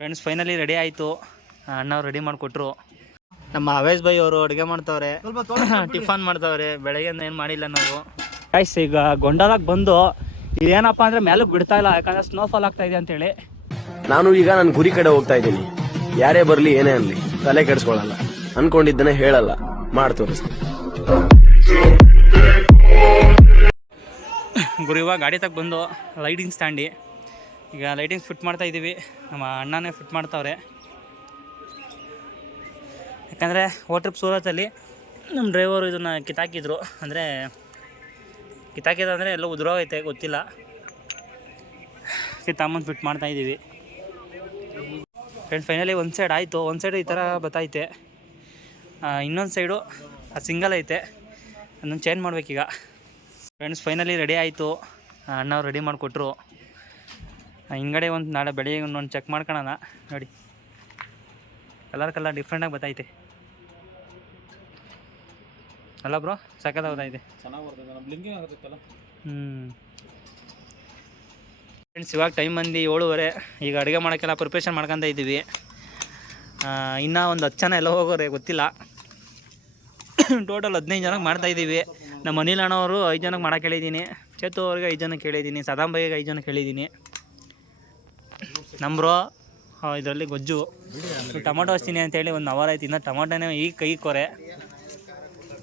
Friends finally ready ಆಯಿತು. ಅಣ್ಣವ್ರು ready ಮಾಡಿಕೊಟ್ರು. ನಮ್ಮ ಅವೇಶ್ ಬೈ ಅವರು ಅಡುಗೆ ಮಾಡ್ತಾವ್ರೆ, ಟಿಫನ್ ಮಾಡ್ತಾವ್ರೆ. ಬೆಳಗ್ಗೆಯಿಂದ ಏನು ಮಾಡಿಲ್ಲ ನಾವು. ಗೈಸ್ ಈಗ ಗೊಂಡಾಲಾಗ ಬಂದು ಇದೇನಪ್ಪ ಅಂದರೆ ಮೇಲಕ್ಕೆ ಬಿಡ್ತಾ ಇಲ್ಲ, ಯಾಕಂದರೆ ಸ್ನೋಫಾಲ್ ಆಗ್ತಾ ಇದೆ ಅಂತೇಳಿ. ನಾನು ಈಗ ನನ್ನ ಗುರಿ ಕಡೆ ಹೋಗ್ತಾ ಇದ್ದೀನಿ. ಯಾರೇ ಬರಲಿ ಏನೇ ಅನ್ಲಿ ತಲೆ ಕೆಡಿಸ್ಕೊಳ್ಳಲ್ಲ, ಅನ್ಕೊಂಡಿದ್ದನ್ನೇ ಹೇಳಲ್ಲ, ಮಾಡಿ ತೋರಿಸ್ತೀನಿ. ಗುರು ಇವಾಗ ಗಾಡಿ ತಗ ಬಂದು ಲೈಟಿಂಗ್ ಸ್ಟ್ಯಾಂಡಿ ಈಗ ಲೈಟಿಂಗ್ಸ್ ಫಿಟ್ ಮಾಡ್ತಾ ಇದ್ದೀವಿ. ನಮ್ಮ ಅಣ್ಣನೇ ಫಿಟ್ ಮಾಡ್ತಾವ್ರೆ. ಯಾಕಂದರೆ ಟ್ರಿಪ್ ಸೂರತಲ್ಲಿ ನಮ್ಮ ಡ್ರೈವರು ಇದನ್ನು ಕಿತ್ತಾಕಿದ್ರು. ಅಂದರೆ ಕಿತ್ತಾಕಿದಂದರೆ ಎಲ್ಲ ಉದುರೋಗೈತೆ ಗೊತ್ತಿಲ್ಲ. ಕಿತ್ತಾಮಂದು ಫಿಟ್ ಮಾಡ್ತಾಯಿದ್ದೀವಿ. ಫ್ರೆಂಡ್ಸ್ ಫೈನಲಿ ಒಂದು ಸೈಡ್ ಆಯಿತು. ಒಂದು ಸೈಡು ಈ ಥರ ಬತ್ತೈತೆ, ಇನ್ನೊಂದು ಸೈಡು ಅದು ಸಿಂಗಲ್ ಐತೆ, ಅದನ್ನು ಚೇಂಜ್ ಮಾಡಬೇಕೀಗ. ಫ್ರೆಂಡ್ಸ್ ಫೈನಲಿ ರೆಡಿ ಆಯಿತು. ಅಣ್ಣವ್ರು ರೆಡಿ ಮಾಡಿಕೊಟ್ರು. ಹಿಂಗಡೆ ಒಂದು ನಾಳೆ ಬೆಳಿಗ್ಗೆ ಒಂದು ಚೆಕ್ ಮಾಡ್ಕೊಳ್ಳೋಣ. ನೋಡಿ ಕಲರ್ ಡಿಫ್ರೆಂಟಾಗಿ ಬತ್ತೈತೆ ಅಲ್ಲ ಬ್ರೋ? ಸಕ್ಕತ್ತಾಗಿ ಬತ್ತೈತೆ, ಚೆನ್ನಾಗಿ ಬರ್ತೈತೆ, ನಮ್ಮ ಬ್ಲಿಂಕಿಂಗ್ ಆಗುತ್ತಲ್ಲ. ಫ್ರೆಂಡ್ಸ್ ಇವಾಗ ಟೈಮ್ ಬಂದು 7:30. ಈಗ ಅಡುಗೆ ಮಾಡೋಕ್ಕೆಲ್ಲ ಪ್ರಿಪ್ರೇಷನ್ ಮಾಡ್ಕೊತ ಇದ್ದೀವಿ. ಇನ್ನೂ ಒಂದು 10 ಜನ ಎಲ್ಲ ಹೋಗೋರೆ ಗೊತ್ತಿಲ್ಲ. ಟೋಟಲ್ 15 ಜನಕ್ಕೆ ಮಾಡ್ತಾಯಿದ್ದೀವಿ. ನಮ್ಮ ಅನಿಲ್ ಅಣ್ಣವರು 5 ಜನಕ್ಕೆ ಮಾಡೋಕೆ ಹೇಳಿದ್ದೀನಿ. ಚೇತು ಅವ್ರಿಗೆ 5 ಜನಕ್ಕೆ ಹೇಳಿದ್ದೀನಿ. ಸದಾಮ್ ಬೈಗೆ 5 ಜನಕ್ಕೆ ಹೇಳಿದ್ದೀನಿ. ನಮ್ಮ ಬ್ರೋ ಇದರಲ್ಲಿ ಗೊಜ್ಜು ಟೊಮೊಟೊ ಹಚ್ತೀನಿ ಅಂತೇಳಿ 1 ಅವರ್ ಆಯ್ತು. ಇನ್ನು ಟೊಮೊಟೊನೇ ಈಗ ಕೈ ಕೊರೆ.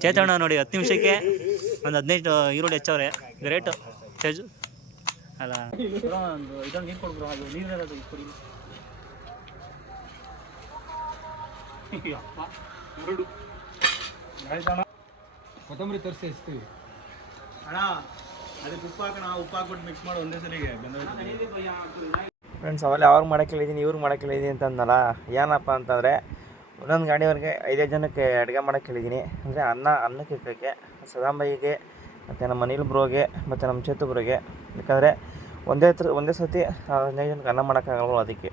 ಚೇತಣ್ಣ ನೋಡಿ 10 ನಿಮಿಷಕ್ಕೆ ಒಂದು 15 ಈರುಳ್ಳಿ ಹೆಚ್ಚವ್ರೆ. ಗ್ರೇಟು ಚೇಜು ಅಲ್ಲ. ಇದೊಂದು ನೀರು ಕೊಡ್ಬ್ರೋ, ಅದು ನೀರು ಕುಡಿ. ಕೊತ್ತಂಬರಿ ತರಿಸಿ ಎಸ್ತೀವಿ ಅಣ್ಣ. ಅದಕ್ಕೆ ಉಪ್ಪು ಹಾಕೋಣ, ಉಪ್ಪು ಹಾಕ್ಬಿಟ್ಟು ಮಿಕ್ಸ್ ಮಾಡಿ ಒಂದೇ ಸಲಿಗೆ ಫ್ರೆಂಡ್ಸ್ ಅವೆಲ್ಲ ಅವ್ರಿಗೆ ಮಾಡೋಕ್ಕೆ ಹೇಳಿದ್ದೀನಿ, ಇವ್ರಿಗೆ ಮಾಡೋಕ್ಕೆ ಹೇಳಿದ್ದೀನಿ ಅಂತ ಅಂದಲ್ಲ. ಏನಪ್ಪ ಅಂತಂದರೆ ಒಂದೊಂದು ಗಾಡಿಯವ್ರಿಗೆ 5 ಜನಕ್ಕೆ ಅಡುಗೆ ಮಾಡೋಕ್ಕೆ ಹೇಳಿದ್ದೀನಿ. ಅಂದರೆ ಅನ್ನಕ್ಕೆ ಇಕ್ಕಕ್ಕೆ ಸದಾಂಬೈಗೆ ಮತ್ತು ನಮ್ಮ ಅನಿಲ್ ಬ್ರೋಗೆ ಮತ್ತು ನಮ್ಮ ಚೇತು ಬ್ರೋಗೆ. ಯಾಕಂದರೆ ಒಂದೇ ಸತಿ 15 ಜನಕ್ಕೆ ಅನ್ನ ಮಾಡೋಕ್ಕಾಗಲ್ಲ. ಅದಕ್ಕೆ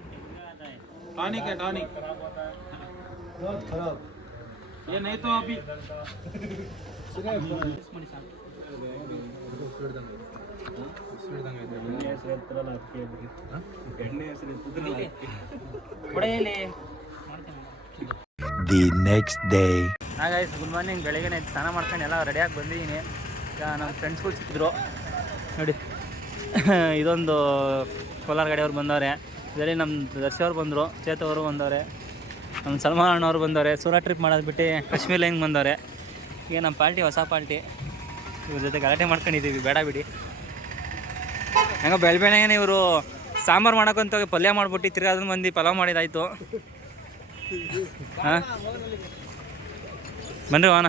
ಏನಾಯ್ತು ಅಭಿ The next day. ಹಾಗಾಗಿ ಗುಡ್ ಮಾರ್ನಿಂಗ್. ಬೆಳಗ್ಗೆ ಸ್ನಾನ ಮಾಡ್ಕೊಂಡು ಎಲ್ಲ ರೆಡಿಯಾಗಿ ಬಂದಿದ್ದೀನಿ. ಈಗ ನಮ್ಮ ಫ್ರೆಂಡ್ಸ್ಗಳು ಸಿಕ್ಕಿದ್ರು ನೋಡಿ. ಇದೊಂದು ಕೋಲಾರ ಗಾಡಿಯವ್ರು ಬಂದವ್ರೆ. ಇದರಲ್ಲಿ ನಮ್ಮ ದರ್ಶಿ ಅವ್ರು ಬಂದರು, ಚೇತು ಅವರು ಬಂದವ್ರೆ, ನಮ್ಮ ಸಲ್ಮಾನ್ ಅಣ್ಣವ್ರು ಬಂದವ್ರೆ. ಸೂರತ್ ಟ್ರಿಪ್ ಮಾಡೋದು ಬಿಟ್ಟು ಕಾಶ್ಮೀರ್ ಲೈನ್ಗೆ ಬಂದವ್ರೆ. ಈಗ ನಮ್ಮ ಪಾರ್ಟಿ ಹೊಸ ಪಾರ್ಟಿ, ಇವ್ರ ಜೊತೆ ಗಲಾಟೆ ಮಾಡ್ಕೊಂಡಿದ್ದೀವಿ. ಬೇಡ ಬಿಡಿ. ಹೆಂಗೋ ಬೆಳಗ್ಗೆನೇ ಇವರು ಸಾಂಬಾರು ಮಾಡೋಕ್ಕಂತ ಪಲ್ಯ ಮಾಡಿಬಿಟ್ಟು ತಿರ್ಗಿ ಅದನ್ನು ಮಂದಿ ಪಲಾವ್ ಮಾಡಿದಾಯ್ತು. ಹಾಂ ಬನ್ರಿ ವಾನ.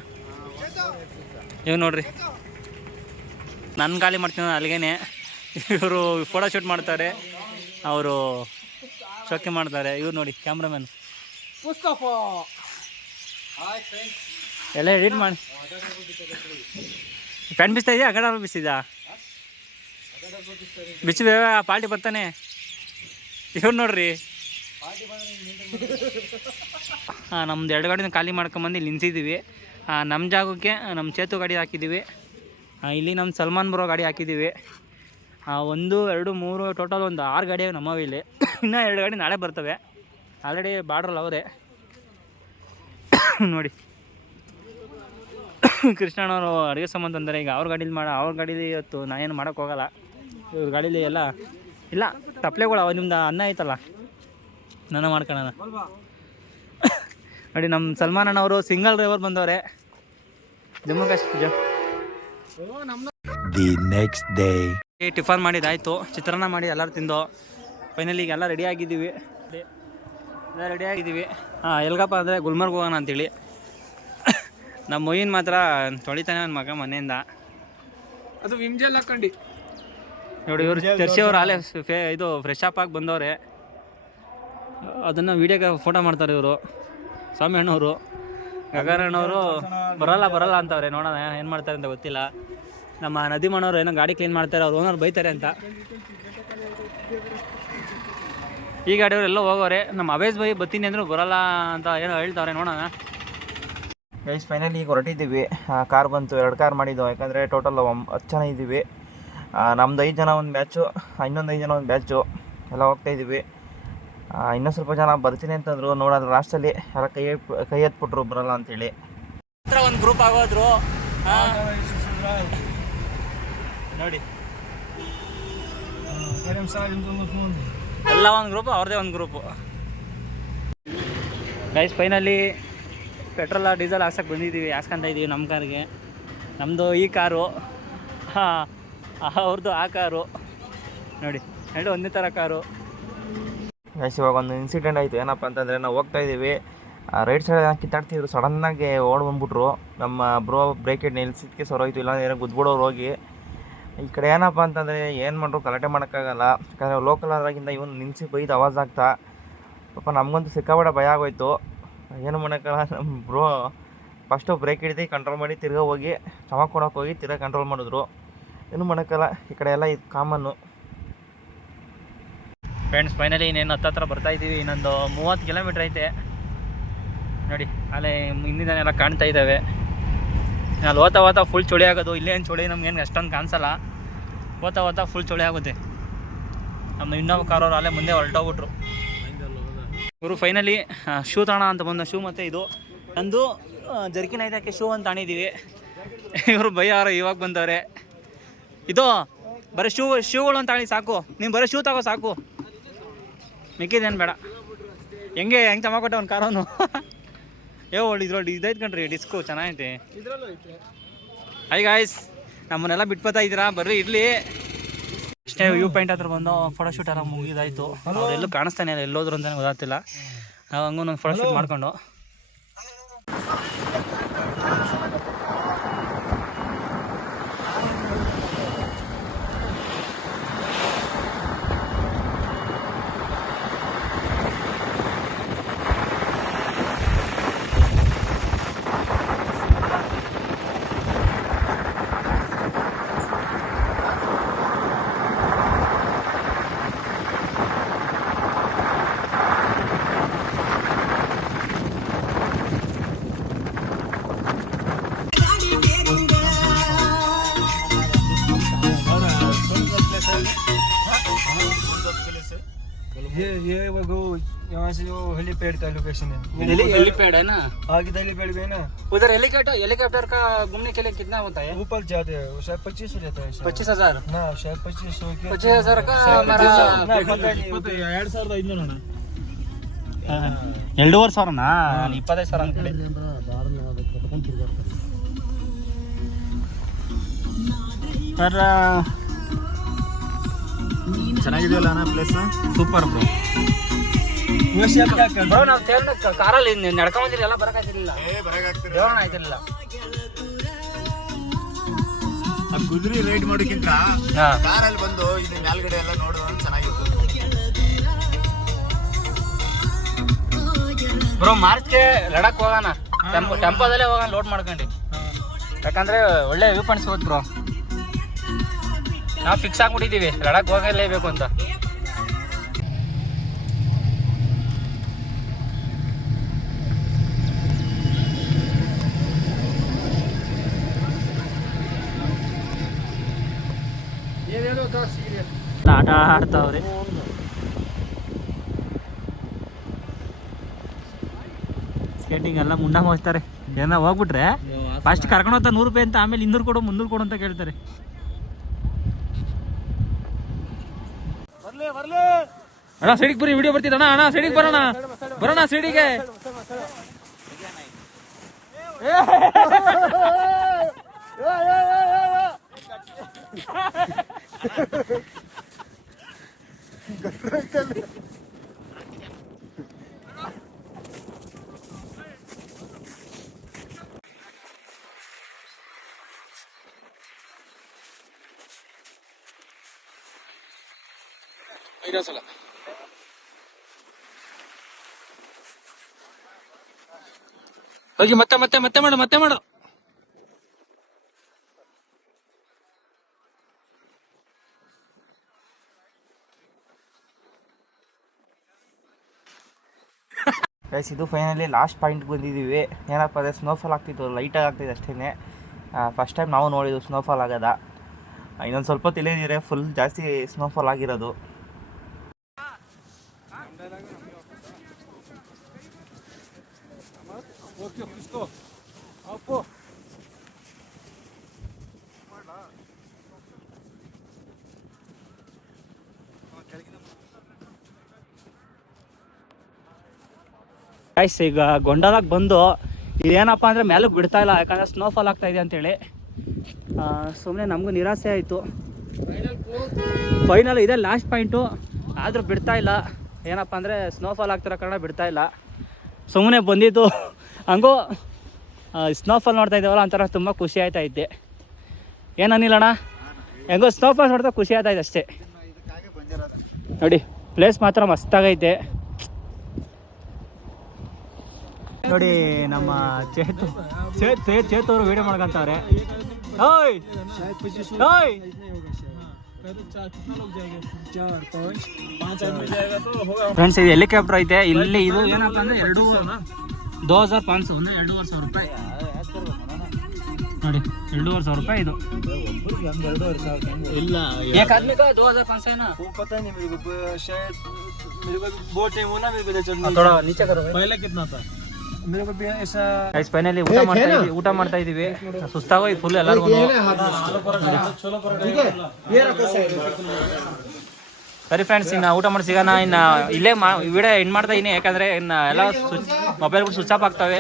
ಇವ್ ನೋಡ್ರಿ ನನ್ನ ಖಾಲಿ ಮಾಡ್ತೀನಿ ಅಲ್ಲಿಗೇನೆ. ಇವರು ಫೋಟೋ ಶೂಟ್ ಮಾಡ್ತಾರೆ, ಅವರು ಶೋಕಿ ಮಾಡ್ತಾರೆ. ಇವ್ರು ನೋಡಿ ಕ್ಯಾಮ್ರಾಮನ್ ಎಲ್ಲ ಎಡಿಟ್ ಮಾಡಿ. ಫ್ಯಾನ್ ಬಿಸ್ತಾ ಇದೆಯಾ? ಆ ಕಡೆ ಬಿಸಿದಾ? ಬಿಚ್ಚಿ ಪಾರ್ಟಿ ಬರ್ತಾನೆ. ಇವ್ರು ನೋಡ್ರಿ. ನಮ್ದು 2 ಗಾಡಿನ ಖಾಲಿ ಮಾಡ್ಕೊಂಬಂದು ಇಲ್ಲಿ ನಿಲ್ಸಿದ್ದೀವಿ. ನಮ್ಮ ಜಾಗಕ್ಕೆ ನಮ್ಮ ಚೇತು ಗಾಡಿ ಹಾಕಿದ್ದೀವಿ. ಇಲ್ಲಿ ನಮ್ಮ ಸಲ್ಮಾನ್ ಬ್ರೋ ಗಾಡಿ ಹಾಕಿದ್ದೀವಿ. 1 2 3 ಟೋಟಲ್ ಒಂದು 6 ಗಾಡಿ ನಮ್ಮವೆ ಇಲ್ಲಿ. ಇನ್ನೂ 2 ಗಾಡಿ ನಾಳೆ ಬರ್ತವೆ. ಆಲ್ರೆಡಿ ಬಾರ್ಡ್ರಲ್ಲ ಅವರೇ ನೋಡಿ. ಕೃಷ್ಣಣ್ಣವರು ಅಡುಗೆ ಸಂಬಂಧ ಅಂದರೆ ಈಗ ಅವ್ರ ಗಾಡೀಲಿ ಇವತ್ತು ನಾನೇನು ಮಾಡೋಕ್ಕೆ ಹೋಗಲ್ಲ. ಇವ್ರ ಗಾಡೀಲಿ ಎಲ್ಲ ಇಲ್ಲ ತಪ್ಪಲೆಗಳು ಅವ. ನಿಮ್ದು ಅನ್ನ ಐತಲ್ಲ, ನಾನು ಮಾಡ್ಕೊಳ್ಳೋಣ ನೋಡಿ. ನಮ್ಮ ಸಲ್ಮಾನ್ ಅಣ್ಣವರು ಸಿಂಗಲ್ ಡ್ರೈವರ್ ಬಂದವ್ರೆ Jammu Kashmir. The next day. Tiffin ಮಾಡಿದ್ದಾಯಿತು, ಚಿತ್ರಾನ್ನ ಮಾಡಿ ಎಲ್ಲರೂ ತಿಂದು ಫೈನಲಿ ಈಗ ಎಲ್ಲ ರೆಡಿಯಾಗಿದ್ದೀವಿ. ಎಲ್ಗಪ್ಪ ಅಂದರೆ ಗುಲ್ಮರ್ಗ್ ಹೋಗೋಣ ಅಂತೇಳಿ. ನಮ್ಮ ಮೊಯ್ಯಿನ ಮಾತ್ರ ತೊಳಿತಾನೆ ನನ್ನ ಮಗ ಮನೆಯಿಂದ. ಅದು ವಿಮ್ಜೆಲ್ ಹಾಕೊಂಡು ನೋಡಿ. ಇವರು ತರ್ಸಿ ಅವ್ರು ಅಲ್ಲೇ ಇದು ಫ್ರೆಶ್ ಅಪ್ ಆಗಿ ಬಂದವ್ರೆ. ಅದನ್ನು ವೀಡಿಯೋಗೆ ಫೋಟೋ ಮಾಡ್ತಾರೆ ಇವರು ಸ್ವಾಮಿ ಅಣ್ಣವರು. ಗಗರಣ್ಣವರು ಬರಲ್ಲ ಅಂತವ್ರೆ. ನೋಡೋಣ ಏನು ಮಾಡ್ತಾರೆ ಅಂತ ಗೊತ್ತಿಲ್ಲ. ನಮ್ಮ ನದಿಮಣ್ಣವ್ರು ಏನೋ ಗಾಡಿ ಕ್ಲೀನ್ ಮಾಡ್ತಾರೆ, ಅವ್ರು ಓನರ್ ಬೈತಾರೆ ಅಂತ. ಈ ಗಾಡಿಯವರೆಲ್ಲ ಹೋಗೋರೆ. ನಮ್ಮ ಅವೇಶ್ ಬೈ ಬತ್ತೀನಿ ಅಂದರೂ ಬರಲ್ಲ ಅಂತ ಏನೋ ಹೇಳ್ತಾವ್ರೆ, ನೋಡೋಣ. ಗೈಸ್ ಫೈನಲಿ ಈಗ ಹೊರಟಿದ್ದೀವಿ. ಕಾರ್ ಬಂತು, 2 ಕಾರ್ ಮಾಡಿದ್ದು. ಯಾಕಂದರೆ ಟೋಟಲ್ 10 ಜನ ಇದ್ದೀವಿ. ನಮ್ದು 5 ಜನ ಒಂದು ಬ್ಯಾಚು, ಇನ್ನೊಂದು 5 ಜನ ಒಂದು ಬ್ಯಾಚು ಎಲ್ಲ ಹೋಗ್ತಾಯಿದ್ದೀವಿ. ಇನ್ನೂ ಸ್ವಲ್ಪ ಜನ ಬರ್ತೀನಿ ಅಂತಂದರು. ನೋಡೋದು ಲಾಸ್ಟಲ್ಲಿ ಎಲ್ಲ ಕೈ ಎತ್ಬಿಟ್ರು ಬರಲ್ಲ ಅಂತೇಳಿ. ಹತ್ರ ಒಂದು ಗ್ರೂಪ್ ಆಗೋದ್ರು ನೋಡಿ, ಎಲ್ಲ ಒಂದು ಗ್ರೂಪು, ಅವ್ರದ್ದೇ ಒಂದು group. Guys finally petrol diesel ಹಾಕ್ಸಕ್ಕೆ ಬಂದಿದ್ದೀವಿ, ಹಾಕ್ಸ್ಕೊಂತ ಇದ್ದೀವಿ ನಮ್ಮ ಕಾರ್ಗೆ. ನಮ್ಮದು ಈ ಕಾರು, ಅವ್ರದ್ದು ಆ ಕಾರು ನೋಡಿ, ಎರಡು ಒಂದೇ ಥರ ಕಾರು. ಗೈಸ್ ಇವಾಗ ಒಂದು ಇನ್ಸಿಡೆಂಟ್ ಆಯಿತು. ಏನಪ್ಪ ಅಂತಂದರೆ ನಾವು ಹೋಗ್ತಾ ಇದ್ದೀವಿ, ರೈಟ್ ಸೈಡ್ ಕಿತ್ತಾಡ್ತಿದ್ರು, ಸಡನ್ನಾಗಿ ಓಡ್ ಬಂದ್ಬಿಟ್ರು. ನಮ್ಮ ಬ್ರೋ ಬ್ರೇಕ್ ಇಟ್ಟು ನಿಲ್ಸಿದ್ಕೆ ಸರೋಯ್ತು, ಇಲ್ಲ ಏನೋ ಗುದ್ಬಿಡೋರು ಹೋಗಿ. ಈ ಕಡೆ ಏನಪ್ಪ ಅಂತಂದರೆ ಏನು ಮಾಡ್ರು ಗಲಾಟೆ ಮಾಡೋಕ್ಕಾಗಲ್ಲ, ಯಾಕಂದರೆ ಲೋಕಲ್ ಆದಾಗಿಂದ ಇವನು ನಿಲ್ಲಿಸಿ ಬೈದು ಆವಾಜ್ ಆಗ್ತಾ. ಪಾಪ ನಮಗಂತೂ ಸಿಕ್ಕಾಬೇಡ ಭಯ ಆಗೋಯ್ತು, ಏನು ಮಾಡೋಕ್ಕಲ್ಲ. ನಮ್ಮ ಬ್ರೋ ಫಸ್ಟು ಬ್ರೇಕ್ ಹಿಡಿದು ಕಂಟ್ರೋಲ್ ಮಾಡಿ ತಿರ್ಗಾ ಹೋಗಿ ಕ್ಷಮ ಕೊಡೋಕೆ ಹೋಗಿ ತಿರ್ಗಾ ಕಂಟ್ರೋಲ್ ಮಾಡಿದ್ರು. ಏನು ಮಾಡೋಕ್ಕಲ್ಲ, ಈ ಕಡೆ ಎಲ್ಲ ಇದು ಕಾಮನ್ನು. ಫ್ರೆಂಡ್ಸ್ ಫೈನಲಿ ಇನ್ನೇನು ಹತ್ತತ್ರ ಬರ್ತಾಯಿದ್ದೀವಿ, ಇನ್ನೊಂದು 30 ಕಿಲೋಮೀಟ್ರ್ ಐತೆ ನೋಡಿ. ಅಲ್ಲೇ ಹಿಂದಿನೆಲ್ಲ ಕಾಣ್ತಾ ಇದ್ದಾವೆ. ಅಲ್ಲಿ ಓದ್ತಾ ಫುಲ್ ಚಳಿ ಆಗೋದು. ಇಲ್ಲೇನು ಚಳಿ ನಮ್ಗೇನು ಅಷ್ಟೊಂದು ಕಾಣಿಸಲ್ಲ, ಓದ್ತಾ ಫುಲ್ ಚಳಿ ಆಗುತ್ತೆ. ನಮ್ಮ ಇನ್ನೊಬ್ಬ ಕಾರವ್ರು ಅಲ್ಲೇ ಮುಂದೆ ಹೊರಟೋಗ್ಬಿಟ್ರು. ಇವರು ಫೈನಲಿ ಶೂ ತಾಣ ಅಂತ ಬಂದ ಶೂ ಮತ್ತು ಇದು ನಂದು ಜರ್ಕಿನ್ ಐದಕ್ಕೆ ಶೂ ಅಂತ ತಾಣಿದ್ದೀವಿ. ಇವರು ಬೈಯಾರು ಇವಾಗ ಬಂದವ್ರೆ. ಇದು ಬರೀ ಶೂಗಳು ಅಂತ ತಾಣಿ ಸಾಕು, ನೀವು ಬರೀ ಶೂ ತಗೋ ಸಾಕು, ಮಿಕ್ಕಿದೇನು ಬೇಡ. ಹೆಂಗೆ ತಗೊಕೊಟ್ಟ ಒಂದು ಕಾರವನು. ಇದ್ರೊಳ್ಳಿ ಇದೈತೆ ಕಣ್ರಿ, ಡಿಸ್ಕು ಚೆನ್ನಾಗೈತೆ. ಹೈ ಗಾಯ್ಸ್, ನಮ್ಮನ್ನೆಲ್ಲ ಬಿಟ್ಬೋತಾ ಇದ್ದೀರಾ, ಬರ್ರಿ ಇರಲಿ. ಅಷ್ಟೇ ವ್ಯೂ ಪಾಯಿಂಟ್ ಹತ್ರ ಬಂದು ಫೋಟೋಶೂಟ್ ಎಲ್ಲ ಮುಗಿದಾಯಿತು. ಅವರೆಲ್ಲೂ ಕಾಣಿಸ್ತಾನೆ ಇಲ್ಲ, ಎಲ್ಲೋದ್ರು ಅಂತಲೇ ಗೊತ್ತಾಗ್ತಿಲ್ಲ. ನಾವು ಹಂಗೂ ಒಂದು ಫೋಟೋಶೂಟ್ ಮಾಡ್ಕೊಂಡು ये वो यहाँ से जो हेलीपैड का लोकेशन है, हेलीपैड है ना, आगे हेलीपैड भी है ना। उधर हेलीकॉप्टर का घूमने के लिए कितना होता है? ऊपर जाते हैं, वो शायद 2500 रहता है। 25,000 ना शायद 2500 के 25,000 का हमारा 2500 ಅಣ್ಣ. 2,500ನಾ? 25,000 ಅನ್ಕೊಂಡೆ. ಸರ್ ಚೆನ್ನಾಗಿದೆಯಲ್ಲ ಅಣ್ಣ ಪ್ಲೇಸ್, ಸೂಪರ್ ಬ್ರೋ. ಬ್ರೋ ನಾವು ಕಾರಲ್ಲಿ ನಡ್ಕೊಂಬಂದಿರಿ, ಎಲ್ಲ ಬರೋಕ್ಕಾಗ್ತಿರ್ಲಿಲ್ಲ, ದೇವ್ರನ್ನ ಆಯ್ತಿರ್ಲಿಲ್ಲ. ಕುದುರೆ ರೈಡ್ ಮಾಡೋಕ್ಕಿಂತ ಕಾರಲ್ಲಿ ಬಂದು ಇದು ಮೇಲ್ಗಡೆ ಎಲ್ಲ ನೋಡೋಣ ಚೆನ್ನಾಗಿತ್ತು ಬ್ರೋ. ಮಾರ್ಚ್ಗೆ ಲಡಾಖ್ ಹೋಗೋಣ, ಟೆಂಪೋದಲ್ಲೇ ಹೋಗೋಣ ಲೋಡ್ ಮಾಡ್ಕೊಂಡು, ಯಾಕಂದ್ರೆ ಒಳ್ಳೆ ವ್ಯೂ ಪಾಯಿಂಟ್ ಸಿಗುತ್ತೆ ಬ್ರೋ. ನಾವು ಫಿಕ್ಸ್ ಆಗ್ಬಿಟ್ಟಿದ್ದೀವಿ ಲಡಾಖ್ ಹೋಗಲೇಬೇಕು ಅಂತ. ಆಟ ಆಡ್ತಾವ್ರಿ. ಸ್ಕೇಟಿಂಗ್ ಎಲ್ಲ ಮುಂಡ ಮೋಸ್ತಾರೆ. ಏನೋ ಹೋಗ್ಬಿಟ್ರೆ ಫಸ್ಟ್ ಕರ್ಕೊಂಡು ಹೋಗ್ತಾ 100 ರೂಪಾಯಿ ಅಂತ, ಆಮೇಲೆ 200 ಕೊಡು 300 ಕೊಡು ಅಂತ ಕೇಳ್ತಾರೆ. ಅಣ್ಣ ಸೈಡಿಗೆ ಬರ್ರಿ, ವಿಡಿಯೋ ಬರ್ತಿದ್ದ ಅಣ್ಣ. ಸೈಡಿಗೆ ಬರೋಣ ಸೈಡಿಗೆ. ಹೋಗಿ ಮತ್ತೆ ಮಾಡು. ಗೈಸ್ ಇದು ಫೈನಲಿ ಲಾಸ್ಟ್ ಪಾಯಿಂಟ್ಗೆ ಬಂದಿದ್ದೀವಿ. ಏನಪ್ಪ ಅದೇ ಸ್ನೋಫಾಲ್ ಆಗ್ತಿತ್ತು, ಲೈಟಾಗಿ ಆಗ್ತಿದೆ ಅಷ್ಟೇ. ಫಸ್ಟ್ ಟೈಮ್ ನಾವು ನೋಡಿದ್ದು ಸ್ನೋಫಾಲ್ ಆಗೋದ. ಇನ್ನೊಂದು ಸ್ವಲ್ಪ ತಿಳಿದಿದ್ರೆ ಫುಲ್ ಜಾಸ್ತಿ ಸ್ನೋಫಾಲ್ ಆಗಿರೋದು. ಓಕೆ ಇಸ್ಕೋ ಅಪ್ಪು ಗೈಸ್ ಈಗ ಗೊಂಡಾಲಕ್ಕೆ ಬಂದು ಇದೇನಪ್ಪ ಅಂದರೆ ಮೇಲಕ್ಕೆ ಬಿಡ್ತಾ ಇಲ್ಲ, ಯಾಕಂದರೆ ಸ್ನೋಫಾಲ್ ಆಗ್ತಾಯಿದೆ ಅಂತೇಳಿ. ಸುಮ್ಮನೆ ನಮಗೂ ನಿರಾಸೆ ಆಯಿತು. ಫೈನಲ್ ಇದೆ ಲಾಸ್ಟ್ ಪಾಯಿಂಟು, ಆದರೂ ಬಿಡ್ತಾ ಇಲ್ಲ. ಏನಪ್ಪ ಅಂದರೆ ಸ್ನೋಫಾಲ್ ಆಗ್ತಿರೋ ಕಾರಣ ಬಿಡ್ತಾ ಇಲ್ಲ. ಸುಮ್ಮನೆ ಬಂದಿದ್ದು ಹಂಗೂ ಸ್ನೋಫಾಲ್ ನೋಡ್ತಾ ಇದ್ದೇವಲ್ಲ ಒಂಥರ ತುಂಬ ಖುಷಿ ಆಯ್ತೈತೆ. ಏನನ್ನಿಲ್ಲಣ್ಣ, ಹೆಂಗೋ ಸ್ನೋಫಾಲ್ ನೋಡ್ತಾ ಖುಷಿ ಆಯ್ತಾಯ್ತು ಅಷ್ಟೇ. ನೋಡಿ ಪ್ಲೇಸ್ ಮಾತ್ರ ಮಸ್ತಾಗೈತೆ. ನೋಡಿ ನಮ್ಮ ಚೇತು ಅವರು ವಿಡಿಯೋ ಮಾಡ್ಕೊಂತವ್ರೆ. ಓಯ್ ಓಯ್ ಫ್ರೆಂಡ್ಸ್, ಇದು ಹೆಲಿಕಾಪ್ಟರ್ ಐತೆ ಇಲ್ಲಿ. ಇದು ಏನಪ್ಪ ಅಂದರೆ 2500 2,500 ರೂಪಾಯಿ ನೋಡಿ. 2,500 ರೂಪಾಯಿ ಇದು. ಇಲ್ಲ एक आदमी का 2,500 है ना. वो पता नहीं मेरे को, शायद मेरे को बहुत टाइम हो ना मेरे को चढ़ने. थोड़ा नीचे करो. पहले कितना था मेरे को भी ऐसा. गाइस ಫೈನಲಿ ಊಟ ಮಾಡ್ತಾ ಇದೀವಿ. ಸುಸ್ತಾಗೋಯ್ತು ಫುಲ್ ಎಲ್ಲರಿಗೂ. ಸರಿ ಫ್ರೆಂಡ್ಸ್, ಇನ್ನು ಊಟ ಮಾಡಿ ಸಿಗೋಣ. ಇನ್ನು ಇಲ್ಲೇ ವಿಡಿಯೋ ಎಂಡ್ ಮಾಡ್ತಾ ಇದೀನಿ, ಯಾಕಂದ್ರೆ ಇನ್ನು ಎಲ್ಲ ಮೊಬೈಲ್ಗಳು ಸ್ವಿಚ್ ಆಫ್ ಆಗ್ತವೆ.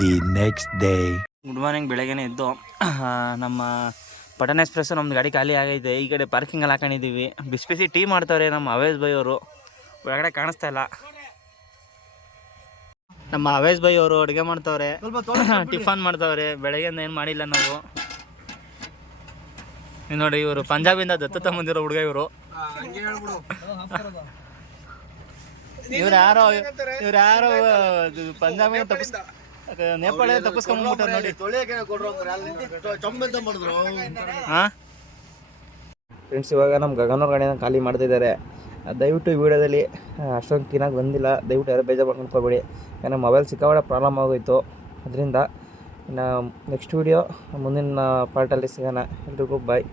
The next day. Good morning. ಬೆಳಗ್ಗೆನೇ ಎದ್ದು ನಮ್ಮ ಪಟನ್ ಎಕ್ಸ್ಪ್ರೆಸ್ ನಮ್ದು ಗಾಡಿ ಖಾಲಿ ಆಗೈತೆ. ಈ ಕಡೆ ಪಾರ್ಕಿಂಗಲ್ಲಿ ಹಾಕೊಂಡಿದ್ದೀವಿ. ಬಿಸಿ ಬಿಸಿ ಟೀ ಮಾಡ್ತಾರೆ ನಮ್ಮ ಅವೇಶ್ ಬೈ ಅವರು. ಒಳಗಡೆ ಕಾಣಿಸ್ತಾ ಇಲ್ಲ. ನಮ್ಮ ಅವೇಶ್ ಬೈ ಅವರು ಅಡುಗೆ ಮಾಡ್ತವ್ರೆ, ಟಿಫನ್ ಮಾಡ್ತವ್ರೆ. ಬೆಳಗ್ಗೆಯಿಂದ ಏನು ಮಾಡಿಲ್ಲ ನಾವು. ನೋಡಿ, ಇವರು ಪಂಜಾಬಿಂದ ದತ್ತ ಬಂದಿರೋ ಹುಡುಗ ಇವರು. ಇವ್ರು ಯಾರೋ ಪಂಜಾಬಿಂದ ನೇಪಾಳ ತಪ್ಪಿಸ್ಕೊಂಡ್ಬಿಟ್ಟಾರೆ ನೋಡಿ. ಹಾಂ ಫ್ರೆಂಡ್ಸ್, ಇವಾಗ ನಮ್ಮ ಗಗನವ್ರ ಗಾಡಿನ ಖಾಲಿ ಮಾಡ್ತಿದ್ದಾರೆ. ದಯವಿಟ್ಟು ಈ ವಿಡಿಯೋದಲ್ಲಿ ಅಷ್ಟೊಂದು ಕ್ಲೀನಾಗಿ ಬಂದಿಲ್ಲ. ದಯವಿಟ್ಟು ಯಾರು ಬೇಜಾರು ಮಾಡ್ಕೊಳ್ಬೇಡಿ, ಯಾಕಂದರೆ ಮೊಬೈಲ್ ಸಿಕ್ಕಾಪಟ್ಟೆ ಪ್ರಾಬ್ಲಮ್ ಆಗೋಯಿತು. ಅದರಿಂದ ಇನ್ನು ನೆಕ್ಸ್ಟ್ ವಿಡಿಯೋ ಮುಂದಿನ ಪಾರ್ಟಲ್ಲಿ ಸಿಗೋಣ. ಎಲ್ರಿಗೂ ಬಾಯ್.